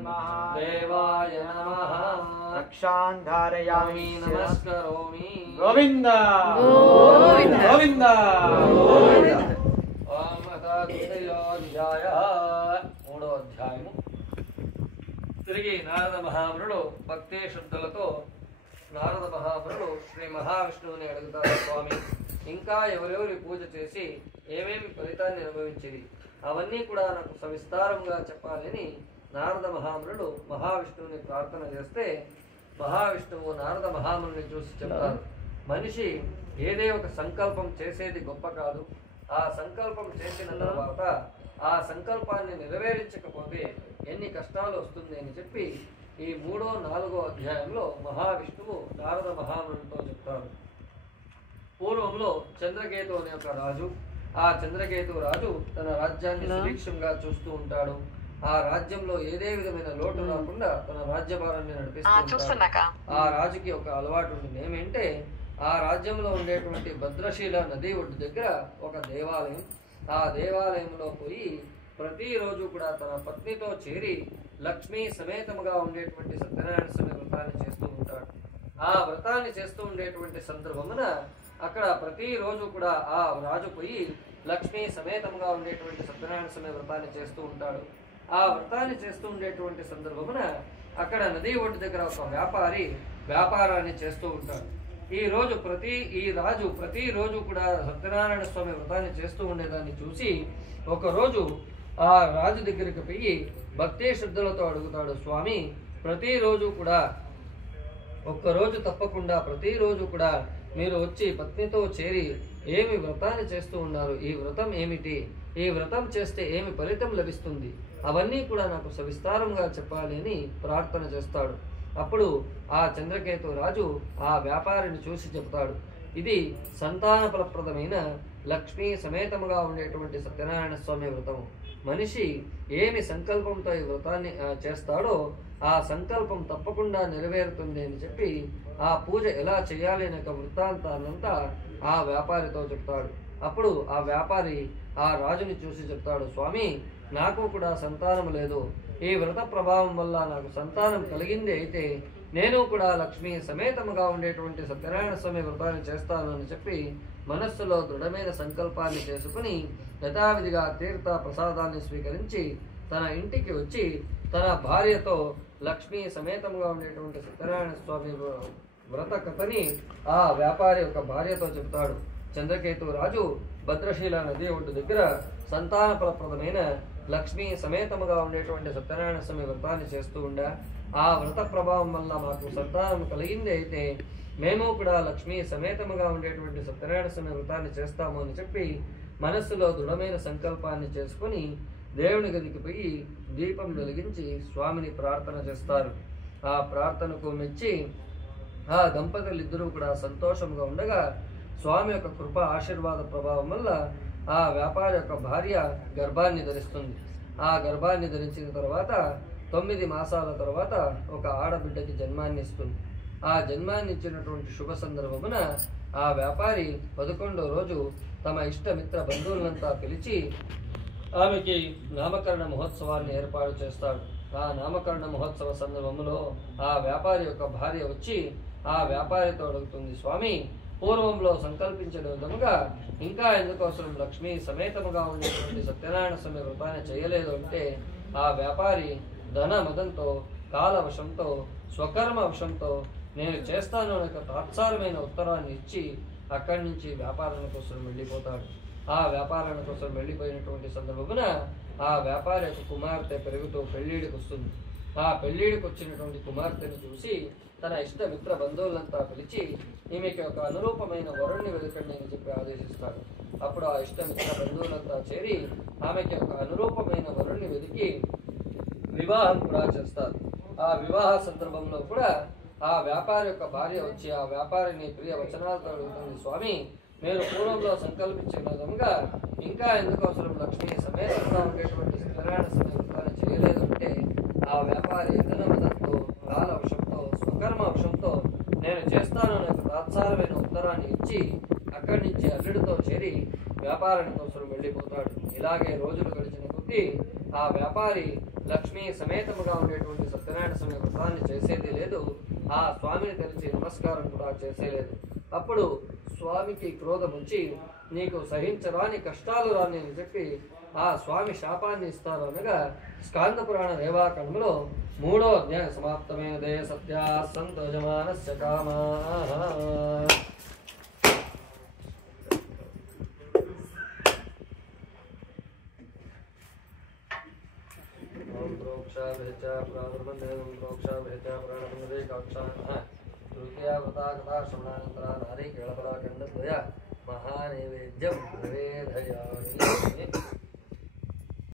देवाय नमः रक्षां धारयामि नमस्करोमि गोविंद गोविंद गोविंद ओम तद्वितीयोऽध्याय మూడో అధ్యాయము తిరిగి నారద మహామునుడు భక్తి శ్రద్ధలతో నారద మహామునుడు శ్రీ మహావిష్ణువుని అడుగుతారు, స్వామి ఇంకా ఎవరెవరి పూజ చేసి ఏమేమి ఫలితాన్ని అనుభవించేది అవన్నీ కూడా నాకు సవిస్తారంగా చెప్పాలని నారద మహామునుడు మహావిష్ణువుని ప్రార్థన చేస్తే మహావిష్ణువు నారద మహామునుని చూసి చెప్తారు, మనిషి ఏదే ఒక సంకల్పం చేసేది గొప్ప కాదు, ఆ సంకల్పం చేసిన తర్వాత ఆ సంకల్పాన్ని నెరవేర్చకపోతే ఎన్ని కష్టాలు వస్తుంది అని చెప్పి ఈ 3వ 4వ అధ్యాయంలో మహావిష్ణువు నారద మహామునితో చెప్తారు. పూర్వంలో చంద్రకేతు అనే ఒక రాజు, ఆ చంద్రకేతు రాజు తన రాజ్యాన్ని సుభిక్షంగా చూస్తూ ఉంటాడు. ఆ రాజ్యంలో ఏదే విధమైన లోటు రాకుండా తన రాజ్యభారాన్ని నడిపిస్తూ ఉంటాడు. ఆ రాజుకి ఒక అలవాటు ఉంటుంది, ఏమంటే ఆ రాజ్యంలో ఉండేటువంటి భద్రశీల నది ఒడ్డు దగ్గర ఒక దేవాలయం, ఆ దేవాలయంలో పోయి ప్రతిరోజు కూడా తన పత్నితో చేరి లక్ష్మీ సమేతముగా ఉండేటువంటి సత్యనారాయణ స్వామి వ్రతాన్ని చేస్తూ ఉంటాడు. ఆ వ్రతాన్ని చేస్తూ ఉండేటువంటి సందర్భమున అక్కడ ప్రతిరోజు కూడా ఆ రాజు పోయి లక్ష్మీ సమేతముగా ఉండేటువంటి సత్యనారాయణ స్వామి వ్రతాన్ని చేస్తూ ఉంటాడు. ఆ వ్రతాన్ని చేస్తూ ఉండేటువంటి సందర్భమున అక్కడ నది ఒడ్డు దగ్గర ఒక వ్యాపారి వ్యాపారాన్ని చేస్తూ ఉంటాడు. ఈ రాజు ప్రతిరోజు కూడా సత్యనారాయణ స్వామి వ్రతాన్ని చేస్తూ ఉండేదాన్ని చూసి ఒకరోజు ఆ రాజు దగ్గరికి పోయి భక్తి శ్రద్ధలతో అడుగుతాడు, స్వామి ప్రతిరోజు కూడా ఒక్కరోజు తప్పకుండా ప్రతిరోజు కూడా మీరు వచ్చి పత్నితో చేరి ఏమి వ్రతాన్ని చేస్తూ ఉన్నారు, ఈ వ్రతం ఏమిటి, ఈ వ్రతం చేస్తే ఏమి ఫలితం లభిస్తుంది, అవన్నీ కూడా నాకు సవిస్తారంగా చెప్పాలి అని ప్రార్థన చేస్తాడు. అప్పుడు ఆ చంద్రకేతు రాజు ఆ వ్యాపారిని చూసి చెప్తాడు, ఇది సంతాన ఫలప్రదమైన లక్ష్మీ సమేతముగా ఉండేటువంటి సత్యనారాయణ స్వామి వ్రతము. మనిషి ఏమి సంకల్పంతో ఈ వ్రతాన్ని చేస్తాడో ఆ సంకల్పం తప్పకుండా నెరవేరుతుంది అని చెప్పి ఆ పూజ ఎలా చేయాలి అనే వృత్తాంతాన్నంతా ఆ వ్యాపారితో చెప్తాడు. అప్పుడు ఆ వ్యాపారి ఆ రాజుని చూసి చెప్తాడు, స్వామి నాకు కూడా సంతానం లేదు, ఈ వ్రత ప్రభావం వల్ల నాకు సంతానం కలిగింది అయితే నేను కూడా లక్ష్మీ సమేతముగా ఉండేటువంటి సత్యనారాయణ స్వామి వ్రతాన్ని చేస్తాను అని చెప్పి మనస్సులో దృఢమైన సంకల్పాన్ని చేసుకుని యథావిధిగా తీర్థ ప్రసాదాన్ని స్వీకరించి తన ఇంటికి వచ్చి తన భార్యతో లక్ష్మీ సమేతముగా ఉండేటువంటి సత్యనారాయణ స్వామి వ్రత కథని ఆ వ్యాపారి యొక్క భార్యతో చెబుతాడు. చంద్రకేతు రాజు భద్రశీల నది ఒడ్డు దగ్గర సంతాన ఫలప్రదమైన లక్ష్మీ సమేతముగా ఉండేటువంటి సత్యనారాయణ స్వామి వ్రతాన్ని చేస్తూ ఉండా, ఆ వ్రత ప్రభావం వల్ల మాకు సంతానం కలిగింది అయితే మేము కూడా లక్ష్మీ సమేతముగా ఉండేటువంటి సత్యనారాయణ స్వామి వ్రతాన్ని చేస్తాము అని చెప్పి మనస్సులో దృఢమైన సంకల్పాన్ని చేసుకుని దేవుని గదికి పోయి దీపం వెలిగించి స్వామిని ప్రార్థన చేస్తారు. ఆ ప్రార్థనకు మెచ్చి ఆ దంపతులిద్దరూ కూడా సంతోషంగా ఉండగా స్వామి యొక్క కృప ఆశీర్వాద ప్రభావం వల్ల ఆ వ్యాపారి యొక్క భార్య గర్భాన్ని ధరిస్తుంది. ఆ గర్భాన్ని ధరించిన తర్వాత 9 మాసాల తర్వాత ఒక ఆడబిడ్డకి జన్మాన్ని ఇస్తుంది. ఆ జన్మాన్ని ఇచ్చినటువంటి శుభ సందర్భమున ఆ వ్యాపారి 11వ రోజు తమ ఇష్టమిత్ర బంధువులంతా పిలిచి ఆమెకి నామకరణ మహోత్సవాన్ని ఏర్పాటు చేస్తాడు. ఆ నామకరణ మహోత్సవ సందర్భంలో ఆ వ్యాపారి యొక్క భార్య వచ్చి ఆ వ్యాపారితో అడుగుతుంది, స్వామి పూర్వంలో సంకల్పించిన విధముగా ఇంకా ఎందుకోసం లక్ష్మీ సమేతముగా ఉండేటువంటి సత్యనారాయణ స్వామి వ్రతాన్ని చేయలేదు అంటే ఆ వ్యాపారి ధన మదంతో కాలవశంతో స్వకర్మ వశంతో నేను చేస్తాను అనే తాత్సారమైన ఉత్తరాన్ని ఇచ్చి అక్కడి నుంచి వ్యాపారాల కోసం వెళ్ళిపోతాడు. ఆ వ్యాపారాల కోసం వెళ్ళిపోయినటువంటి సందర్భమున ఆ వ్యాపారి యొక్క కుమార్తె పెరుగుతూ పెళ్లిడికి వస్తుంది. ఆ పెళ్లిడికి వచ్చినటువంటి కుమార్తెను చూసి తన ఇష్టమిత్ర బంధువులంతా పిలిచి ఈమెకి ఒక అనురూపమైన వరుణ్ణి వెతకండి అని చెప్పి ఆదేశిస్తాడు. అప్పుడు ఆ ఇష్టమిత్ర బంధువులంతా చేరి ఆమెకి ఒక అనురూపమైన వరుణ్ణి వెతికి వివాహం కూడా చేస్తారు. ఆ వివాహ సందర్భంలో కూడా ఆ వ్యాపారి యొక్క భార్య వచ్చి ఆ వ్యాపారిని ప్రియ వచనాలతో అడుగుతుంది, స్వామి మీరు పూర్వంలో సంకల్పించిన విధంగా ఇంకా ఎందుకు అవసరం లక్ష్మీ సమేతంగా ఉండేటువంటి సత్యనారాయణ స్వామి వ్రతాన్ని చేయలేదు అంటే ఆ వ్యాపారి ధనమదంతో కాలవశంతో స్వకర్మ వశంతో నేను చేస్తాను అనే తాత్సారమైన ఉత్తరాన్ని ఇచ్చి అక్కడి నుంచి అల్లుడితో చేరి వ్యాపారం కోసం వెళ్ళిపోతాడు. ఇలాగే రోజులు గడిచిన కొద్దీ ఆ వ్యాపారి లక్ష్మీ సమేతముగా ఉండేటువంటి సత్యనారాయణ స్వామి వ్రతాన్ని చేసేది లేదు, ఆ స్వామిని తెలిసి నమస్కారం కూడా చేసేలేదు. అప్పుడు స్వామికి క్రోధం వచ్చి నీకు సహించరాని కష్టాలు రాని అని చెప్పి ఆ స్వామి శాపాన్ని ఇస్తారు అనగా స్కాంద పురాణ రేవాఖండంలో 3వ అధ్యాయ సమాప్తమైన దే సత్యా సంతోజమానస్య కామాః. तृतीया व्रता कथा श्रवणानन्तरा नारी केळफलाखण्डद्वय महानैवेद्यं निवेदयामि.